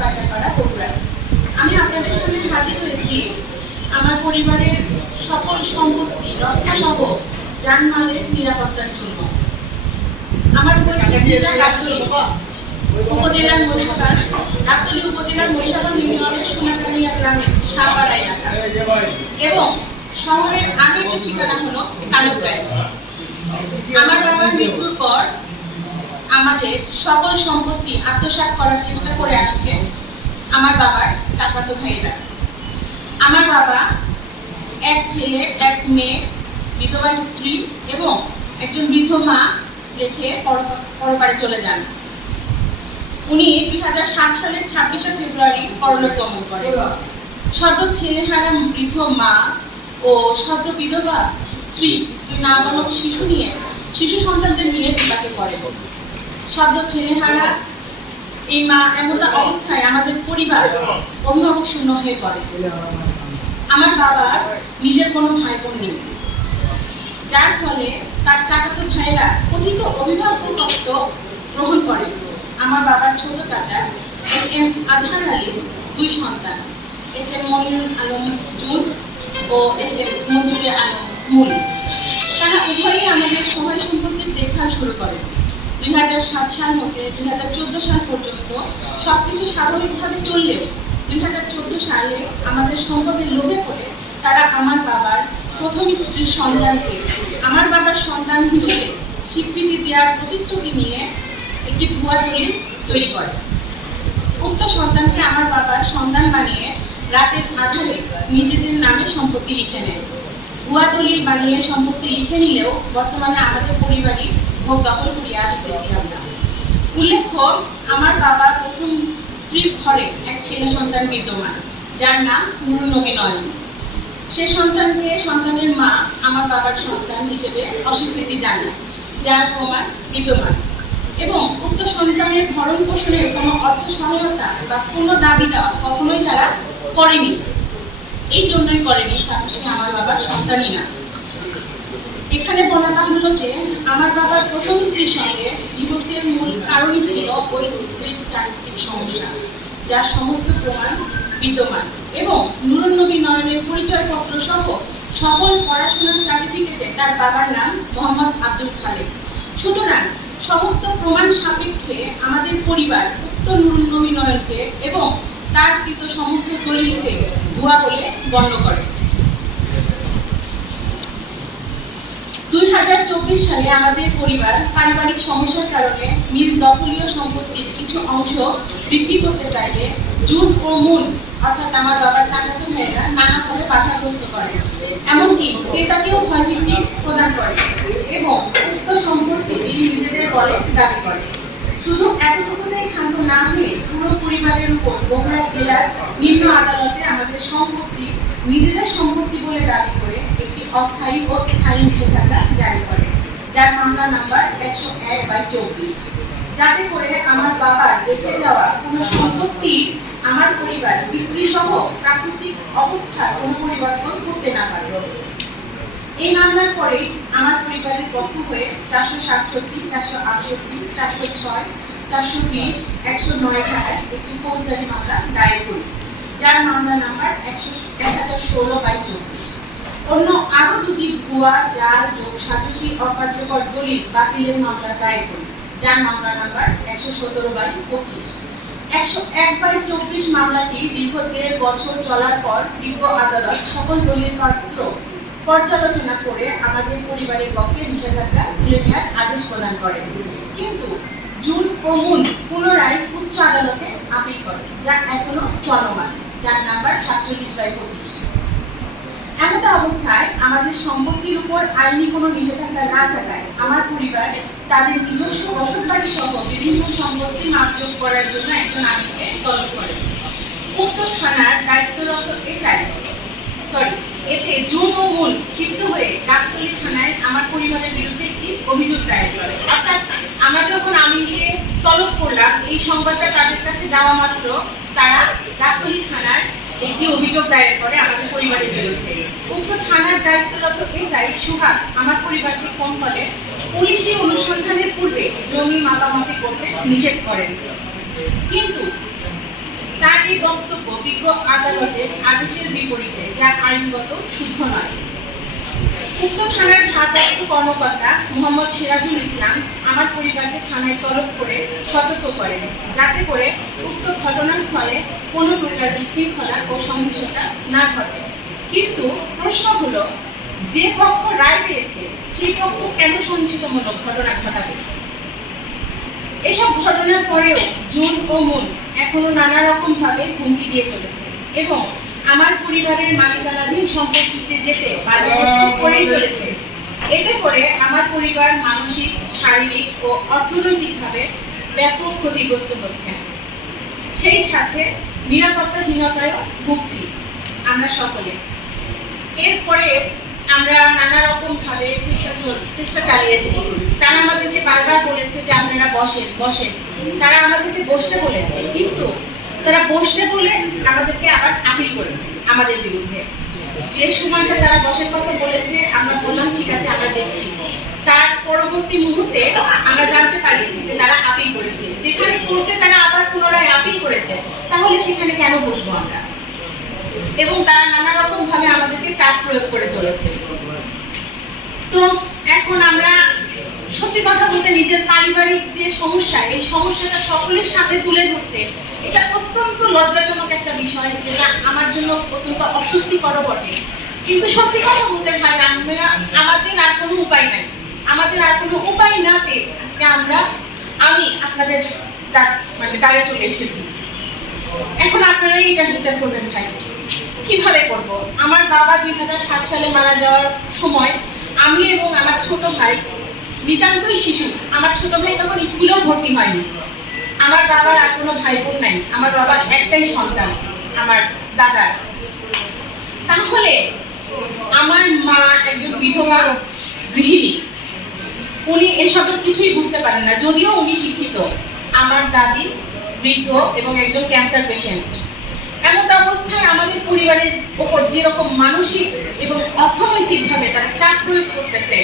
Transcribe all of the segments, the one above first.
পাইকারপাড়া, বগুড়া। আমি আপনাদের সামনে হাজির হয়েছি আমার পরিবারের সকল সম্পত্তি রক্ষা সহ যানমালের নিরাপত্তার জন্য। আমার উপজেলার মহিষাবাদ ইউনিয়নের সোনাকানিয়া গ্রামের সাপাড়া এলাকা এবং শহরের আগের ঠিকানা হলো কালুসগাঁও। আমার বাবার মৃত্যুর পর আমাদের সকল সম্পত্তি আত্মসাৎ করার চেষ্টা করে আসছে আমার বাবার চাচাতো ভাইয়েরা। আমার বাবা এক ছেলে এক মেয়ে, বিধবা স্ত্রী এবং একজন বৃদ্ধ মা রেখে পরপারে চলে যান। উনি 2007 সালের 26শে ফেব্রুয়ারি পরলোক গমন করেন। সদ্য ছেলেহারা বৃদ্ধ মা ও সদ্য বিধবা স্ত্রী দুই নাবালক শিশু সন্তানদের নিয়ে বিপাকে পড়ে। সদ্য ছেলেহারা এই মা এমন অবস্থায় আমাদের পরিবার অভিভাবক শূন্য হয়ে পড়ে। আমার বাবার নিজের কোনো ভাই বোন নেই, যার ফলে তার চাচাতো ভাইয়েরা কথিত অভিভাবকত্ব গ্রহণ করে। আমার বাবার ছোট চাচা SM আজহার আলীর দুই সন্তান, SM মনিরুল আলম জুন ও SM মঞ্জুরে আলম মূল। তারা উভয়ই আমাদের সহায় সম্পত্তির দেখভাল শুরু করে। 2007 সাল হতে 2014 সাল পর্যন্ত সবকিছু স্বাভাবিকভাবে চললেও 2014 সালে আমাদের সম্পদের লোভে পড়ে তারা আমার বাবার প্রথম স্ত্রীর সন্তানকে আমার বাবার সন্তান হিসেবে স্বীকৃতি দেওয়ার প্রতিশ্রুতি নিয়ে একটি ভুয়া দলিল তৈরি করে। উক্ত সন্তানকে আমার বাবার সন্তান বানিয়ে রাতের আধারে নিজেদের নামে সম্পত্তি লিখে নেয়। ভুয়া দলিল বানিয়ে সম্পত্তি লিখে নিলেও বর্তমানে আমাদের পরিবারই ভোগ দখল করিয়া আসতেছি আমরা। উল্লেখ্য, আমার বাবার প্রথম স্ত্রীর ঘরে এক ছেলে সন্তান বিদ্যমান, যার নাম নুরুন নবী নয়ন। সে সন্তানকে সন্তানের মা আমার বাবার সন্তান হিসেবে অস্বীকৃতি জানায়, যার প্রমাণ বিদ্যমান। এবং উক্ত সন্তানের ভরণ পোষণের কোনো অর্থ সহায়তা বা কোনো দাবি দেওয়া কখনোই তারা করেনি। এই জন্যই করেনি কারণ সে আমার বাবার সন্তানই না। এখানে বলা হলো যে আমার বাবার প্রথম স্ত্রীর সঙ্গে ডিভোর্সের মূল কারণই ছিল ওই স্ত্রীর চারিত্রিক সমস্যা, যার সমস্ত প্রমাণ বিদ্যমান। এবং নুরুন নবী নয়নের পরিচয়পত্র সহ সকল পড়াশোনার সার্টিফিকেটে তার বাবার নাম মোহাম্মদ আব্দুল খালেক। সুতরাং সমস্ত প্রমাণ সাপেক্ষে আমাদের পরিবার উক্ত নুরুন নবী নয়নকে এবং তার কৃত সমস্ত দলিলকে ভুয়া বলে গণ্য করে। 2024 সালে আমাদের পরিবার পারিবারিক সমস্যার কারণে নিজ দখলীয় সম্পত্তির কিছু অংশ বিক্রি করতে চাইলে জুন ও মুন অর্থাৎ আমার বাবার চাচাতো ভাইয়েরা নানাভাবে বাধাগ্রস্ত করে, এমনকি ক্রেতাকেও ভয়ভীতি প্রদান করে এবং উক্ত সম্পত্তিটি নিজেদের বলে দাবি করে। শুধু এতটুকুতেই ক্ষান্ত না হয়ে পুরো পরিবারের উপর বগুড়া জেলার নিম্ন আদালতে আমাদের সম্পত্তি নিজেদের সম্পত্তি বলে দাবি করে একটি অস্থায়ী ও স্থায়ী নিষেধাজ্ঞা জারি করে, যার মামলা নাম্বার 101/24, যাতে করে আমার বাবার রেখে যাওয়া কোনো সম্পত্তি আমার পরিবার বিক্রি সহ প্রাকৃতিক অবস্থার কোনো পরিবর্তন করতে না পারে। এই মামলার পরে আমার পরিবারের পক্ষ হয়ে 467, 468, 406, 420, 109 ধারায় একটি ফৌজদারি মামলা দায়ের করি, যার মামলা নাম্বার 1016/24। অন্য আরো দুটি ভুয়া, জাল, যোগসাজশী, অকার্যকর দলিল বাতিলের মামলা দায়ের করি, যার মামলা নাম্বার 117/25। 101/24 মামলাটি দীর্ঘ 1.5 বছর চলার পর বিজ্ঞ আদালত সকল দলিলপত্র পর্যালোচনা করে আমাদের পরিবারের পক্ষে নিষেধাজ্ঞা তুলে নেওয়ার আদেশ প্রদান করে। কিন্তু জুন ও মুন পুনরায় উচ্চ আদালতে আপিল করে, যা এখনো চলমান, যার নাম্বার 47/25। এমন অবস্থায় আমাদের সম্পত্তির উপর আইনি কোনো নিষেধাজ্ঞা না থাকায় আমার পরিবার তাদের নিজস্ব বসতবাড়ি সহ বিভিন্ন সম্পত্তি মাপযোগ করার জন্য একজন আপিলকে তলব করে। উক্ত থানার দায়িত্বরত এতে জুন ও মুন ক্ষিপ্ত হয়ে গাবতলী থানায় আমার পরিবারের বিরুদ্ধে একটি অভিযোগ দায়ের করে। অর্থাৎ আমরা যখন আমিনকে তলব করলাম, এই সংবাদটা তাদের কাছে যাওয়া মাত্র তারা গাবতলী থানার একটি অভিযোগ দায়ের করে আমাদের পরিবারের বিরুদ্ধে। উক্ত থানার দায়িত্বরত সুহাগ আমার পরিবারকে ফোন করে পুলিশি অনুসন্ধানের পূর্বে জমি মাপামাপি করতে নিষেধ করেন। কিন্তু বক্তব্য বিজ্ঞ আদালতের আদেশের বিপরীতে, যা আইনগত শুদ্ধ নয়। উক্ত থানার ভারপ্রাপ্ত কর্মকর্তা মোহাম্মদ সিরাজুল ইসলাম আমার পরিবারকে থানায় তলব করে সতর্ক করেন, যাতে করে উক্ত ঘটনাস্থলে কোনো প্রকার বিশৃঙ্খলা ও সহিংসতা না ঘটে। কিন্তু প্রশ্ন হলো, যে পক্ষ রায় পেয়েছে সেই পক্ষ কেন সহিংসতামূলক ঘটনা ঘটাবে? এসব ঘটনার পরেও জুন ও মুন এখনো নানা রকম ভাবে হুমকি দিয়ে চলেছে এবং আমার পরিবারের মালিকানাধীন সম্পত্তিতে যেতে বাধাগ্রস্ত করেই চলেছে। এতে করে আমার পরিবার মানসিক, শারীরিক ও অর্থনৈতিকভাবে ব্যাপক ক্ষতিগ্রস্ত হচ্ছে। সেই সাথে নিরাপত্তাহীনতায়ও ভুগছি আমরা সকলে। এরপরে আমরা নানা রকম ভাবে চেষ্টা চালিয়েছি। তারা আমাদেরকে বারবার বলেছে যে আপনারা বসেন। তারা আমাদেরকে বসতে বলেছে, কিন্তু তারা বসতে বলে আমাদেরকে আবার আপিল করেছে আমাদের বিরুদ্ধে। যে সময়টা তারা বসের কথা বলেছে, আমরা বললাম ঠিক আছে, আমরা দেখছি। তার পরবর্তী মুহূর্তে আমরা জানতে পারি যে তারা আপিল করেছে। যেখানে কোর্টে তারা আবার পুনরায় আপিল করেছে, তাহলে সেখানে কেন বসবো আমরা? এবং তারা নানা রকম ভাবে আমাদেরকে চাপ প্রয়োগ করে চলেছে। তো এখন আমরা সত্যি কথা বলতে নিজের পারিবারিক যে সমস্যা, এই সমস্যাটা সকলের সাথে তুলে ধরতে এটা অত্যন্ত লজ্জাজনক একটা বিষয়, যেটা আমার জন্য অত্যন্ত অস্বস্তিকর বটে। কিন্তু সত্যি কথা বলতে ভাই, আমাদের আর কোনো উপায় নাই। আমাদের আর কোনো উপায় না পেয়ে আজকে আমি আপনাদের দ্বারে চলে এসেছি। এখন আপনারা এটা বিচার করবেন ভাই, কিভাবে করব? আমার বাবা 2007 সালে মারা যাওয়ার সময় আমি এবং আমার ছোট ভাই নিতান্তই শিশু। আমার ছোট ভাই তখন স্কুলেও ভর্তি হয়নি। আমার বাবার আর কোনো ভাই বোন নাই। আমার বাবার একটাই সন্তান, আমার দাদার। তাহলে আমার মা একজন বিধবা গৃহিণী, উনি এসবের কিছুই বুঝতে পারেন না, যদিও উনি শিক্ষিত। আমার দাদি বৃদ্ধ এবং একজন ক্যান্সার পেশেন্ট। এমন অবস্থায় আমাদের পরিবারের ওপর যেরকম মানসিক এবং অর্থনৈতিকভাবে তারা চাপ প্রয়োগ করতেছে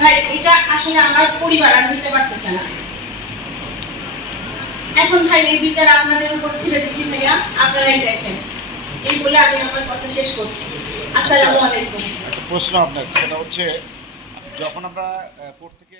ভাই, এটা আসলে আমার পরিবার আর নিতে পারতেছে না। এখন ভাই এই বিচার আপনাদের উপর ছেড়ে দিচ্ছি ভাইয়া, আপনারাই দেখেন। এই বলে আমি আমার কথা শেষ করছি। আসসালামু আলাইকুম। প্রশ্ন আপনার, সেটা হচ্ছে, যখন আমরা কোর্ট থেকে